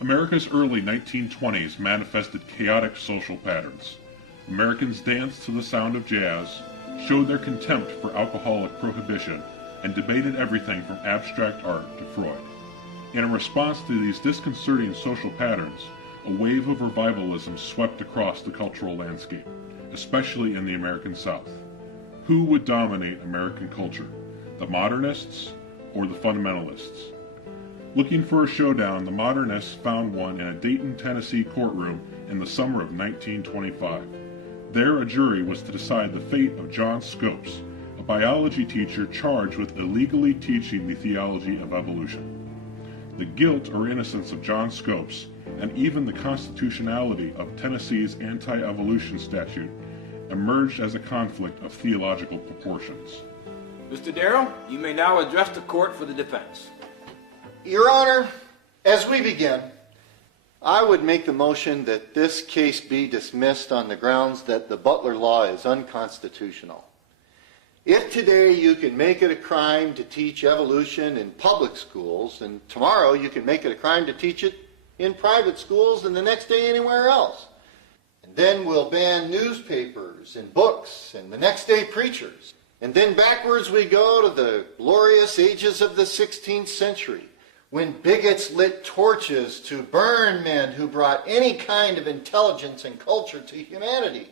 America's early 1920s manifested chaotic social patterns. Americans danced to the sound of jazz, showed their contempt for alcoholic prohibition, and debated everything from abstract art to Freud. In response to these disconcerting social patterns, a wave of revivalism swept across the cultural landscape, especially in the American South. Who would dominate American culture, the modernists or the fundamentalists? Looking for a showdown, the modernists found one in a Dayton, Tennessee courtroom in the summer of 1925. There, a jury was to decide the fate of John Scopes, a biology teacher charged with illegally teaching the theology of evolution. The guilt or innocence of John Scopes, and even the constitutionality of Tennessee's anti-evolution statute, emerged as a conflict of theological proportions. Mr. Darrow, you may now address the court for the defense. Your Honor, as we begin, I would make the motion that this case be dismissed on the grounds that the Butler Law is unconstitutional. If today you can make it a crime to teach evolution in public schools, and tomorrow you can make it a crime to teach it in private schools, and the next day anywhere else. And then we'll ban newspapers and books, and the next day preachers. And then backwards we go to the glorious ages of the 16th century, when bigots lit torches to burn men who brought any kind of intelligence and culture to humanity.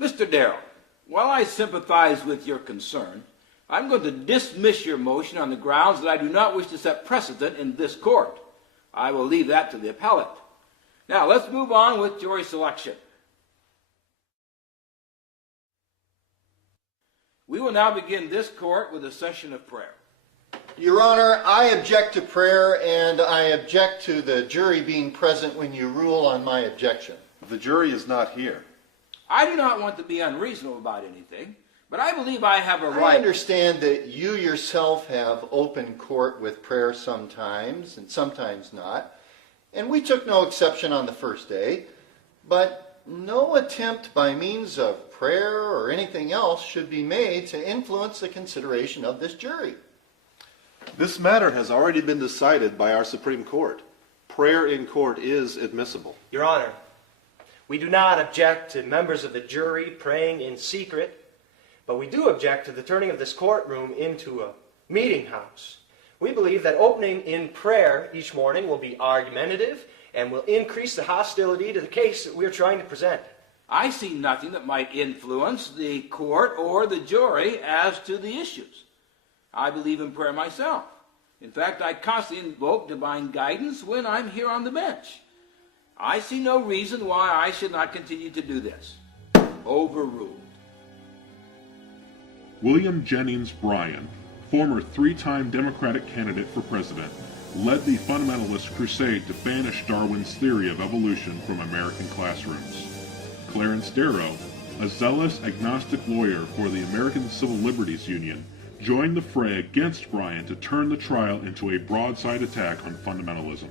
Mr. Darrow, while I sympathize with your concern, I'm going to dismiss your motion on the grounds that I do not wish to set precedent in this court. I will leave that to the appellate. Now, let's move on with jury selection. We will now begin this court with a session of prayer. Your Honor, I object to prayer, and I object to the jury being present when you rule on my objection. The jury is not here. I do not want to be unreasonable about anything, but I believe I have a right. I understand that you yourself have open court with prayer sometimes, and sometimes not, and we took no exception on the first day, but no attempt by means of prayer or anything else should be made to influence the consideration of this jury. This matter has already been decided by our Supreme Court. Prayer in court is admissible. Your Honor, we do not object to members of the jury praying in secret, but we do object to the turning of this courtroom into a meeting house. We believe that opening in prayer each morning will be argumentative and will increase the hostility to the case that we are trying to present. I see nothing that might influence the court or the jury as to the issues. I believe in prayer myself. In fact, I constantly invoke divine guidance when I'm here on the bench. I see no reason why I should not continue to do this. Overruled. William Jennings Bryan, former three-time Democratic candidate for president, led the fundamentalist crusade to banish Darwin's theory of evolution from American classrooms. Clarence Darrow, a zealous agnostic lawyer for the American Civil Liberties Union, joined the fray against Bryan to turn the trial into a broadside attack on fundamentalism.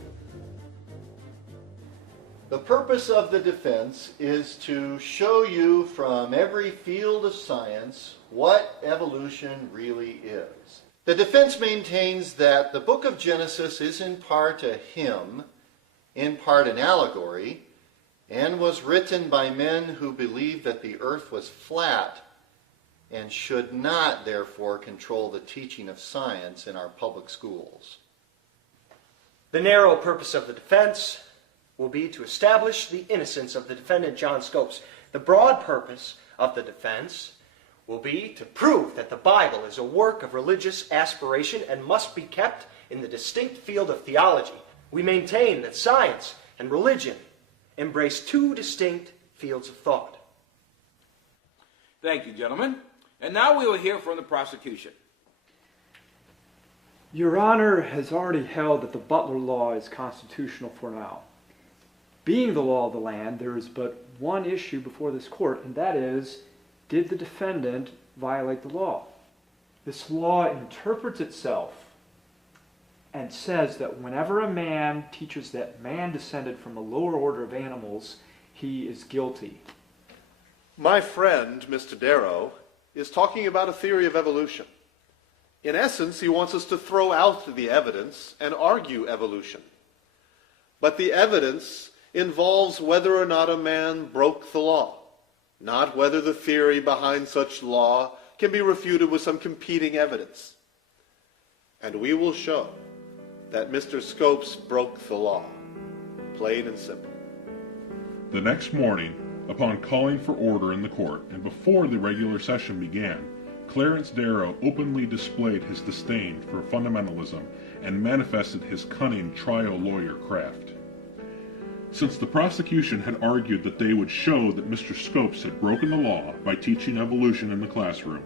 The purpose of the defense is to show you from every field of science what evolution really is. The defense maintains that the book of Genesis is in part a hymn, in part an allegory, and was written by men who believed that the earth was flat and should not, therefore, control the teaching of science in our public schools. The narrow purpose of the defense will be to establish the innocence of the defendant John Scopes. The broad purpose of the defense will be to prove that the Bible is a work of religious aspiration and must be kept in the distinct field of theology. We maintain that science and religion embrace two distinct fields of thought. Thank you, gentlemen. And now we will hear from the prosecution. Your Honor has already held that the Butler Law is constitutional for now. Being the law of the land, there is but one issue before this court, and that is, did the defendant violate the law? This law interprets itself and says that whenever a man teaches that man descended from a lower order of animals, he is guilty. My friend, Mr. Darrow, is talking about a theory of evolution. In essence, he wants us to throw out the evidence and argue evolution. But the evidence involves whether or not a man broke the law, not whether the theory behind such law can be refuted with some competing evidence. And we will show that Mr. Scopes broke the law, plain and simple. The next morning, upon calling for order in the court, and before the regular session began, Clarence Darrow openly displayed his disdain for fundamentalism and manifested his cunning trial lawyer craft. Since the prosecution had argued that they would show that Mr. Scopes had broken the law by teaching evolution in the classroom,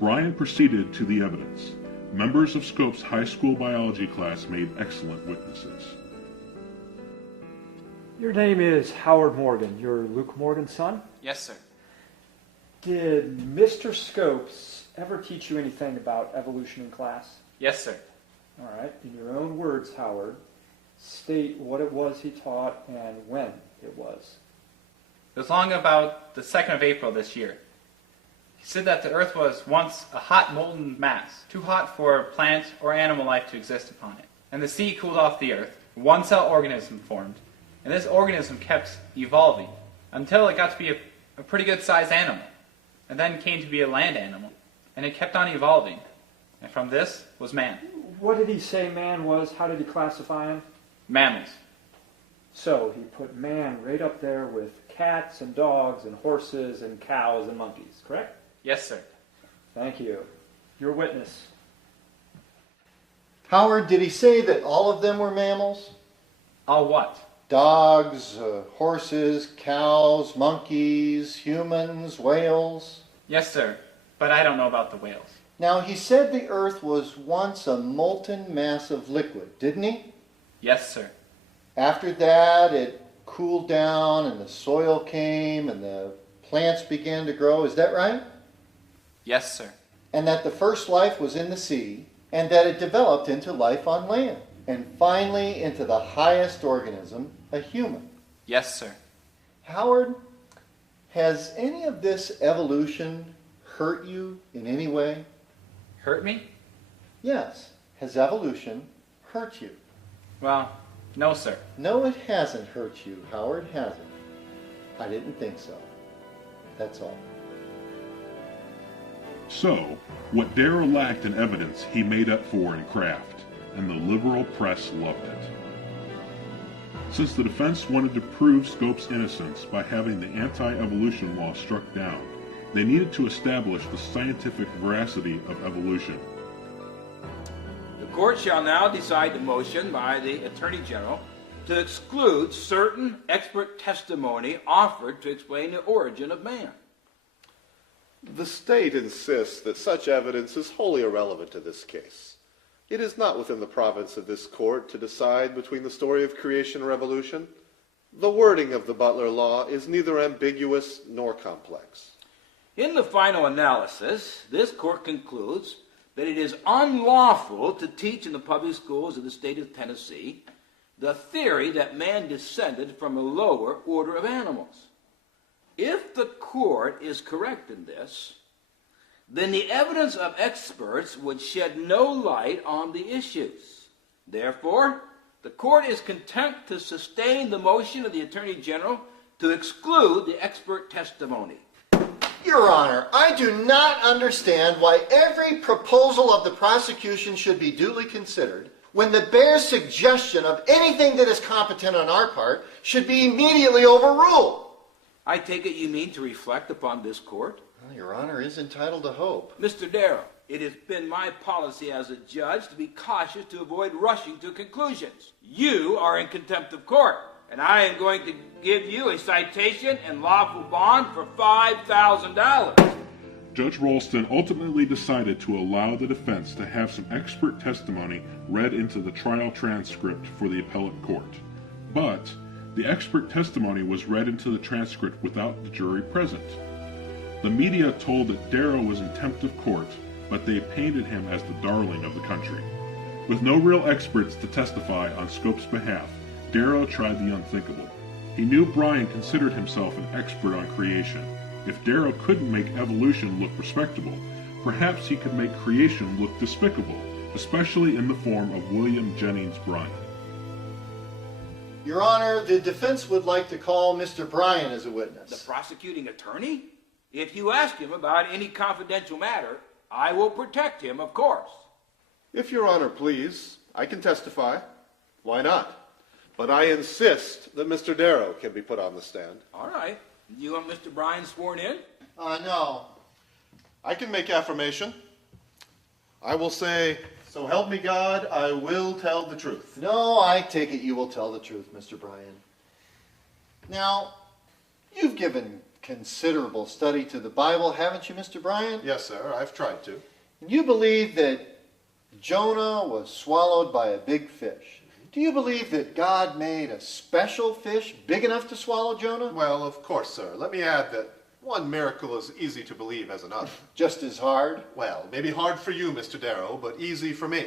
Bryan proceeded to the evidence. Members of Scopes' high school biology class made excellent witnesses. Your name is Howard Morgan. You're Luke Morgan's son? Yes, sir. Did Mr. Scopes ever teach you anything about evolution in class? Yes, sir. All right. In your own words, Howard, state what it was he taught and when it was. It was long about the 2nd of April this year. He said that the Earth was once a hot molten mass, too hot for plant or animal life to exist upon it. And the sea cooled off the Earth, a one-cell organism formed, and this organism kept evolving until it got to be a pretty good-sized animal, and then came to be a land animal, and it kept on evolving. And from this was man. What did he say man was? How did he classify him? Mammals. So he put man right up there with cats and dogs and horses and cows and monkeys, correct? Yes, sir. Thank you. Your witness. Howard, did he say that all of them were mammals? All what? Dogs, horses, cows, monkeys, humans, whales? Yes, sir. But I don't know about the whales. Now, he said the Earth was once a molten mass of liquid, didn't he? Yes, sir. After that, it cooled down and the soil came and the plants began to grow. Is that right? Yes, sir. And that the first life was in the sea, and that it developed into life on land, and finally into the highest organism, a human. Yes, sir. Howard, has any of this evolution hurt you in any way? Hurt me? Yes. Has evolution hurt you? Well, no, sir. No, it hasn't hurt you, Howard, has it? I didn't think so. That's all. So, what Darrow lacked in evidence, he made up for in craft, and the liberal press loved it. Since the defense wanted to prove Scopes' innocence by having the anti-evolution law struck down, they needed to establish the scientific veracity of evolution. The court shall now decide the motion by the Attorney General to exclude certain expert testimony offered to explain the origin of man. The state insists that such evidence is wholly irrelevant to this case. It is not within the province of this court to decide between the story of creation or evolution. The wording of the Butler Law is neither ambiguous nor complex. In the final analysis, this court concludes that it is unlawful to teach in the public schools of the state of Tennessee the theory that man descended from a lower order of animals. If the court is correct in this, then the evidence of experts would shed no light on the issues. Therefore, the court is content to sustain the motion of the Attorney General to exclude the expert testimony. Your Honor, I do not understand why every proposal of the prosecution should be duly considered when the bare suggestion of anything that is competent on our part should be immediately overruled. I take it you mean to reflect upon this court? Well, Your Honor is entitled to hope. Mr. Darrow, it has been my policy as a judge to be cautious to avoid rushing to conclusions. You are in contempt of court, and I am going to give you a citation and lawful bond for $5,000. Judge Ralston ultimately decided to allow the defense to have some expert testimony read into the trial transcript for the appellate court. But the expert testimony was read into the transcript without the jury present. The media told that Darrow was in contempt of court, but they painted him as the darling of the country. With no real experts to testify on Scopes' behalf, Darrow tried the unthinkable. He knew Bryan considered himself an expert on creation. If Darrow couldn't make evolution look respectable, perhaps he could make creation look despicable, especially in the form of William Jennings Bryan. Your Honor, the defense would like to call Mr. Bryan as a The witness. prosecuting attorney? If you ask him about any confidential matter, I will protect him, of course. If Your Honor please, I can testify. Why not? But I insist that Mr. Darrow can be put on the stand. All right. You want Mr. Bryan sworn in? No. I can make affirmation. I will say, so help me God, I will tell the truth. No, I take it you will tell the truth, Mr. Bryan. Now, you've given considerable study to the Bible, haven't you, Mr. Bryan? Yes, sir, I've tried to. You believe that Jonah was swallowed by a big fish. Do you believe that God made a special fish big enough to swallow Jonah? Well, of course, sir. Let me add that one miracle is easy to believe as another. Just as hard? Well, maybe hard for you, Mr. Darrow, but easy for me.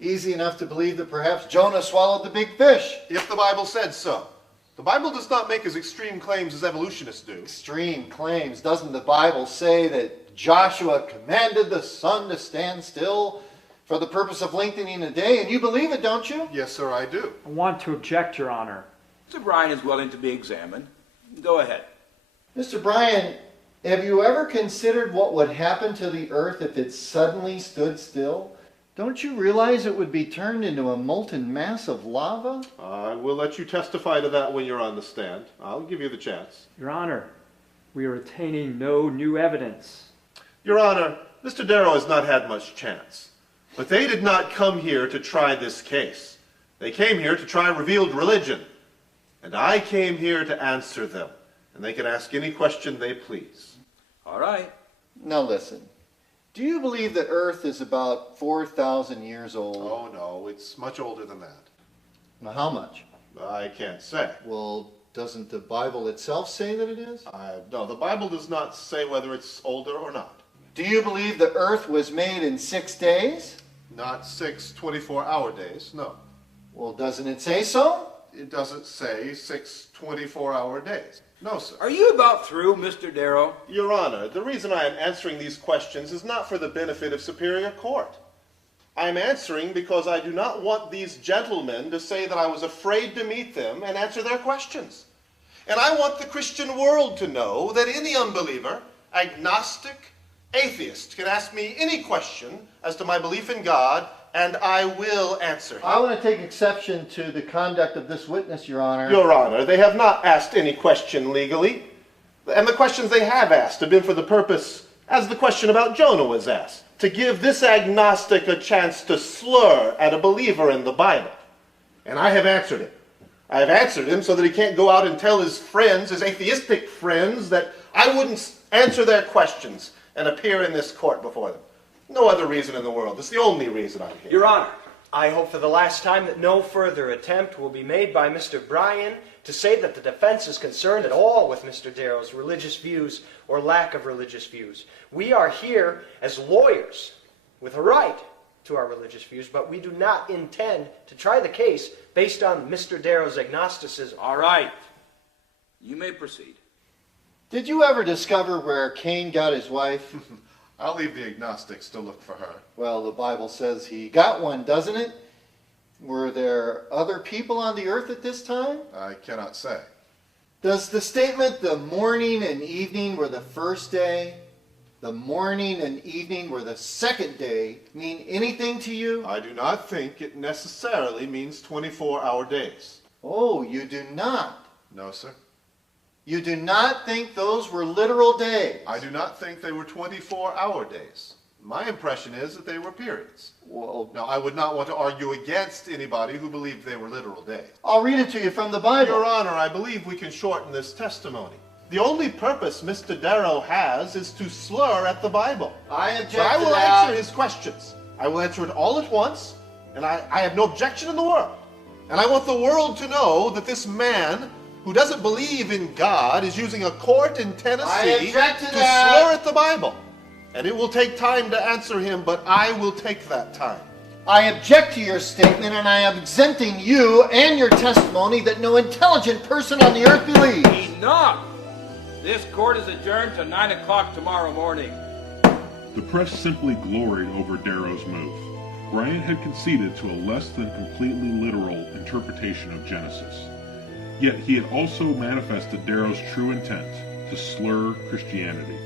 Easy enough to believe that perhaps Jonah swallowed the big fish. If the Bible said so. The Bible does not make as extreme claims as evolutionists do. Extreme claims. Doesn't the Bible say that Joshua commanded the sun to stand still for the purpose of lengthening a day? And you believe it, don't you? Yes, sir, I do. I want to object, Your Honor. Mr. Bryan is willing to be examined. Go ahead. Mr. Bryan, have you ever considered what would happen to the earth if it suddenly stood still? Don't you realize it would be turned into a molten mass of lava? I will let you testify to that when you're on the stand. I'll give you the chance. Your Honor, we are attaining no new evidence. Your Honor, Mr. Darrow has not had much chance. But they did not come here to try this case. They came here to try revealed religion. And I came here to answer them. And they can ask any question they please. All right. Now listen. Do you believe that Earth is about 4,000 years old? Oh, no, it's much older than that. Now how much? I can't say. Well, doesn't the Bible itself say that it is? No, the Bible does not say whether it's older or not. Do you believe the Earth was made in 6 days? Not 6 24-hour days, no. Well, doesn't it say so? It doesn't say 6 24-hour days. No, sir. Are you about through, Mr. Darrow? Your Honor, the reason I am answering these questions is not for the benefit of Superior Court. I am answering because I do not want these gentlemen to say that I was afraid to meet them and answer their questions. And I want the Christian world to know that any unbeliever, agnostic, atheist can ask me any question as to my belief in God, and I will answer him. I want to take exception to the conduct of this witness, Your Honor. Your Honor, they have not asked any question legally. And the questions they have asked have been for the purpose, as the question about Jonah was asked, to give this agnostic a chance to slur at a believer in the Bible. And I have answered him. I have answered him so that he can't go out and tell his friends, his atheistic friends, that I wouldn't answer their questions and appear in this court before them. No other reason in the world. It's the only reason I'm here. Your Honor, I hope for the last time that no further attempt will be made by Mr. Bryan to say that the defense is concerned at all with Mr. Darrow's religious views or lack of religious views. We are here as lawyers with a right to our religious views, but we do not intend to try the case based on Mr. Darrow's agnosticism. All right. You may proceed. Did you ever discover where Cain got his wife? I'll leave the agnostics to look for her. Well, the Bible says he got one, doesn't it? Were there other people on the earth at this time? I cannot say. Does the statement, the morning and evening were the first day, the morning and evening were the second day, mean anything to you? I do not think it necessarily means 24-hour days. Oh, you do not. No, sir. You do not think those were literal days? I do not think they were 24-hour days. My impression is that they were periods. Well, Now, I would not want to argue against anybody who believed they were literal days. I'll read it to you from the Bible. Your Honor, I believe we can shorten this testimony. The only purpose Mr. Darrow has is to slur at the Bible. I object But I to will that. answer his questions. I will answer it all at once, and I have no objection in the world. And I want the world to know that this man who doesn't believe in God is using a court in Tennessee object to to that. slur at the Bible. And it will take time to answer him, but I will take that time. I object to your statement, and I am exempting you and your testimony that no intelligent person on the earth believes. Enough! This court is adjourned to 9 o'clock tomorrow morning. The press simply gloried over Darrow's move. Bryan had conceded to a less than completely literal interpretation of Genesis. Yet he had also manifested Darrow's true intent to slur Christianity.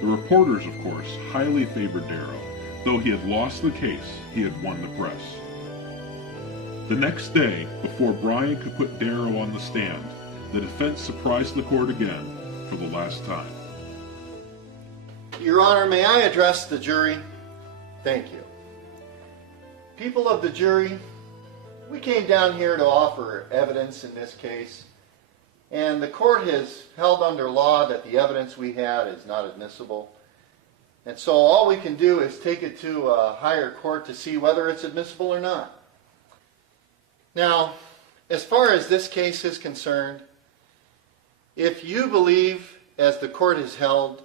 The reporters, of course, highly favored Darrow. Though he had lost the case, he had won the press. The next day, before Bryan could put Darrow on the stand, the defense surprised the court again for the last time. Your Honor, may I address the jury? Thank you. People of the jury, we came down here to offer evidence in this case, and the court has held under law that the evidence we had is not admissible. And so all we can do is take it to a higher court to see whether it's admissible or not. Now, as far as this case is concerned, if you believe, as the court has held,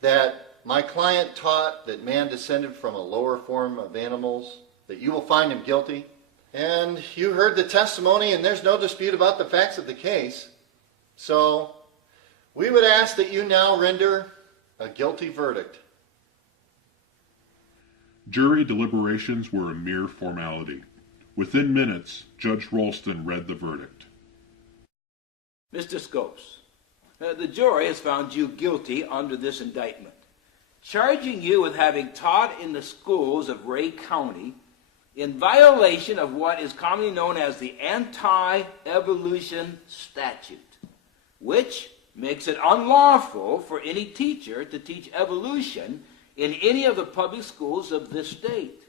that my client taught that man descended from a lower form of animals, that you will find him guilty, and you heard the testimony and there's no dispute about the facts of the case, so we would ask that you now render a guilty verdict. Jury deliberations were a mere formality. Within minutes, Judge Ralston read the verdict. Mr. Scopes, the jury has found you guilty under this indictment, charging you with having taught in the schools of Ray County in violation of what is commonly known as the Anti-Evolution Statute, which makes it unlawful for any teacher to teach evolution in any of the public schools of this state.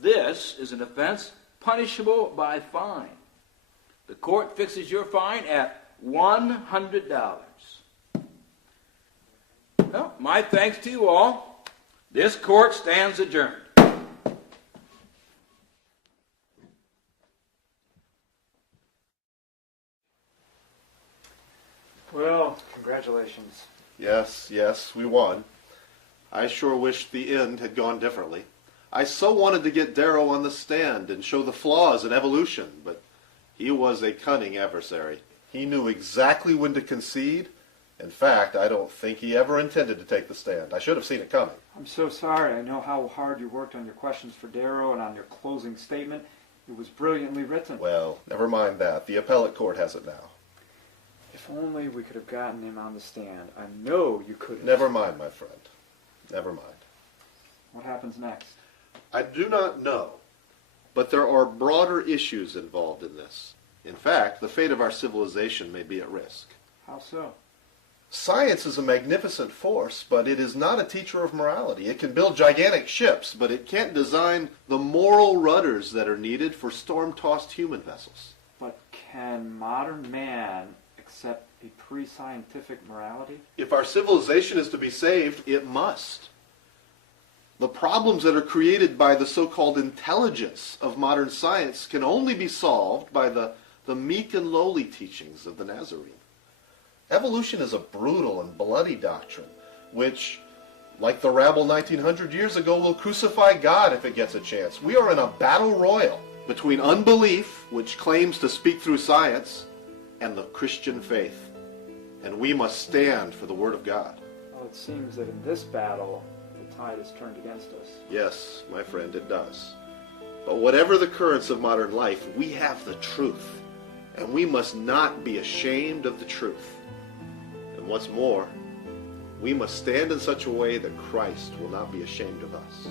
This is an offense punishable by fine. The court fixes your fine at $100. Well, my thanks to you all. This court stands adjourned. Well, congratulations. Yes, we won. I sure wish the end had gone differently. I so wanted to get Darrow on the stand and show the flaws in evolution, but he was a cunning adversary. He knew exactly when to concede. In fact, I don't think he ever intended to take the stand. I should have seen it coming. I'm so sorry. I know how hard you worked on your questions for Darrow and on your closing statement. It was brilliantly written. Well, never mind that. The appellate court has it now. If only we could have gotten him on the stand. I know you could have. Never mind, my friend. Never mind. What happens next? I do not know, but there are broader issues involved in this. In fact, the fate of our civilization may be at risk. How so? Science is a magnificent force, but it is not a teacher of morality. It can build gigantic ships, but it can't design the moral rudders that are needed for storm-tossed human vessels. But can modern man accept a pre-scientific morality? If our civilization is to be saved, it must. The problems that are created by the so-called intelligence of modern science can only be solved by the meek and lowly teachings of the Nazarene. Evolution is a brutal and bloody doctrine, which, like the rabble 1900 years ago, will crucify God if it gets a chance. We are in a battle royal between unbelief, which claims to speak through science, and the Christian faith. And we must stand for the Word of God. Well, it seems that in this battle, the tide has turned against us. Yes, my friend, it does. But whatever the currents of modern life, we have the truth. And we must not be ashamed of the truth. And what's more, we must stand in such a way that Christ will not be ashamed of us.